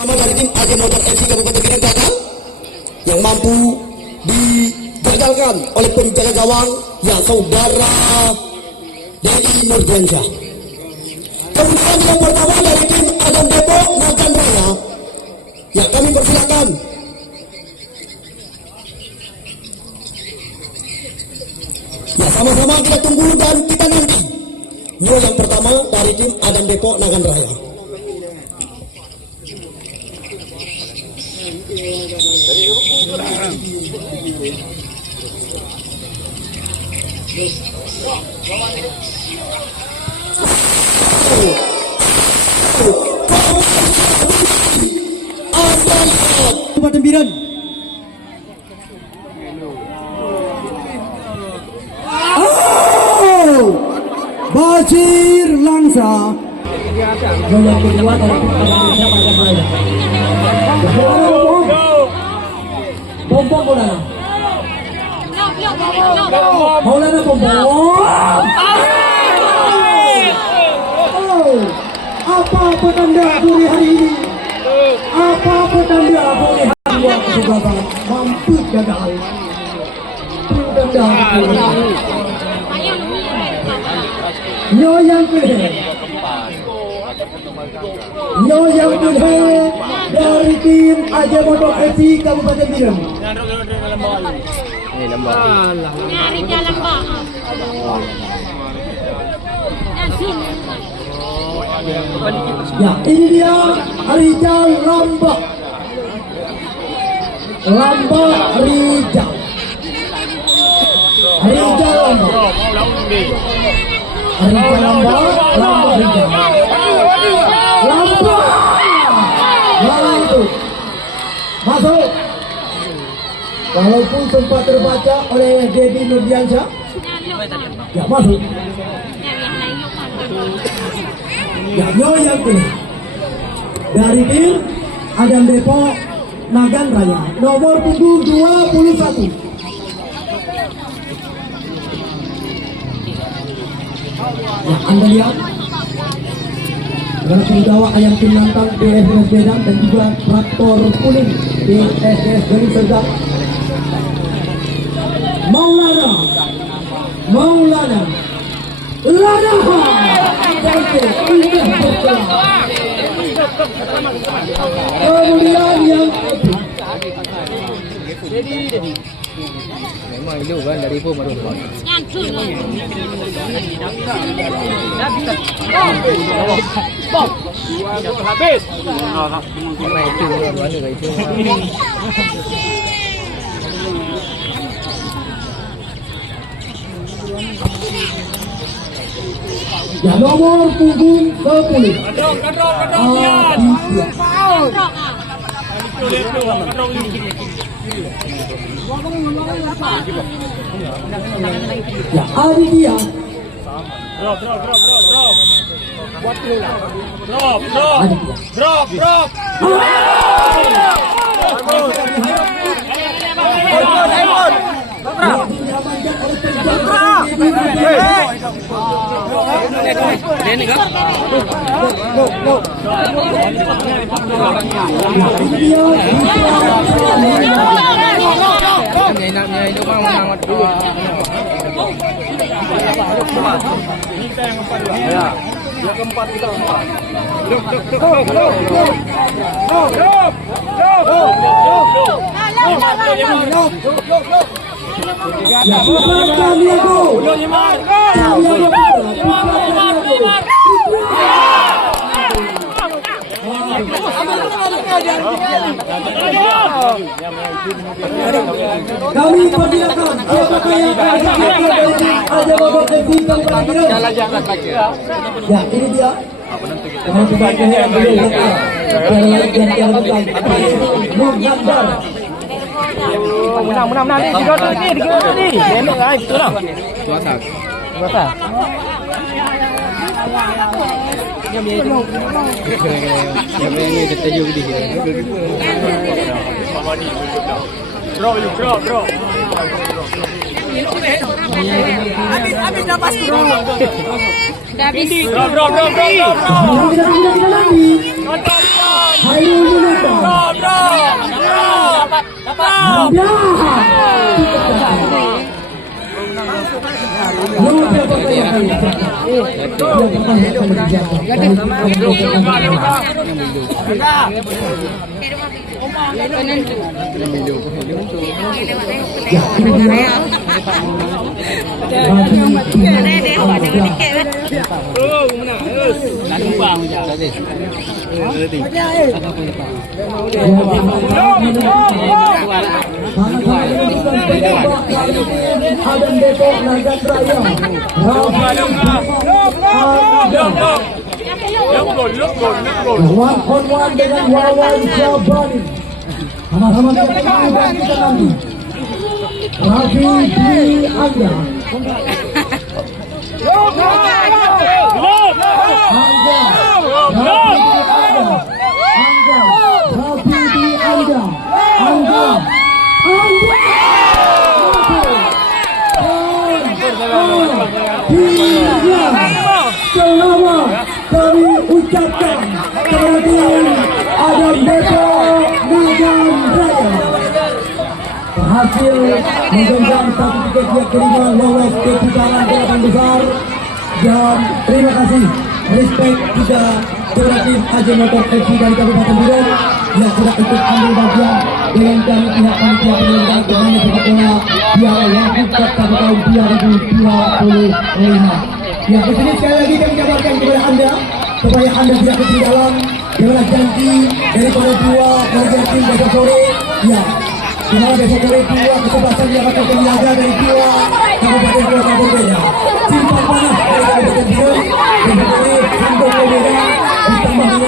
Pertama dari tim AJ Motor FC Kabupaten Biren gagal, yang mampu digagalkan oleh penjaga gawang yang saudara Dedi Nurdiansyah. Kemudian yang pertama dari tim Adam Depok Nagan Raya, ya kami persilakan. Ya sama-sama kita tunggu dan kita nanti. Yang pertama dari tim Adam Depok Nagan Raya. Kabupaten Biren. Bajir Langsa. Nomor kedua dari Pompong Maulana. Maulana Pompong. Apa petanda sore hari ini? Apa petanda sore hari ini? Kesugasan mampu gagal. Petanda. Yang kedua dari tim AJ Motor FC Kabupaten Biren. Ini lembah. Nyari jalan lembah. Ya, ini dia Rijal Lambak. Lambak Rijal. Rijal Lambak. Rijal Lambak. Lambak Rijal. Lambak. Masuk. Walaupun sempat terbaca oleh Dedi Nurdiansyah. Ya, masuk. Ya, yang kedua dari tim Adam Depok Nagan Raya, nomor punggung 21. Ya, Anda lihat dengan penggawa ayam tim Nantang PSS Medan dan juga traktor kuning PSS dari Serdang. Maulana Lana. Kemudian yang Memang itu kan dari Ibu baru. Habis. Karena itu baru itu. ya, nomor punggung 10. Ya, Aditya. Drop. Enaknya itu mau menang dulu. Kita yang keempat. Ya. Yang keempat kita keempat. Kami persilakan siapakah yang ada babak keputusan penampilan. Ya, ini dia. Dengan sebagainya yang beliau lakukan. Yang bukan. Menggambar. Menang ni. Tiga ni. Enak lah itu lah. Puasa. Yang ini kita juga di sini. Drop. Habis lepas tu. Habis. Drop. Kita lagi. Hairul Yunan. Adam Depok Nagan Raya. One on one dengan Wawan Syabani. Sama-sama kita menunggu kita nanti. Rafi di Anda. Rafi di Anda. Selamat kami ucapkan kepada Adam Depok Nagan Raya berhasil menggenggam satu tiket yang kelima lolos ke putaran 8 besar, dan terima kasih respect juga kepada tim Aji Motor FC dari Kabupaten Biren yang sudah ikut ambil bagian dengan kami pihak panitia penyelenggara turnamen sepak bola Piala Wagub Cup tahun 2025. Ya, di sini sekali lagi kami kabarkan kepada Anda supaya Anda tidak ketinggalan dengan janji daripada dua bagian tim besok sore. Ya, di mana besok sore dua kesebelasan yang akan berlaga dari dua kabupaten berbeda. Tim panas dari Kabupaten Biren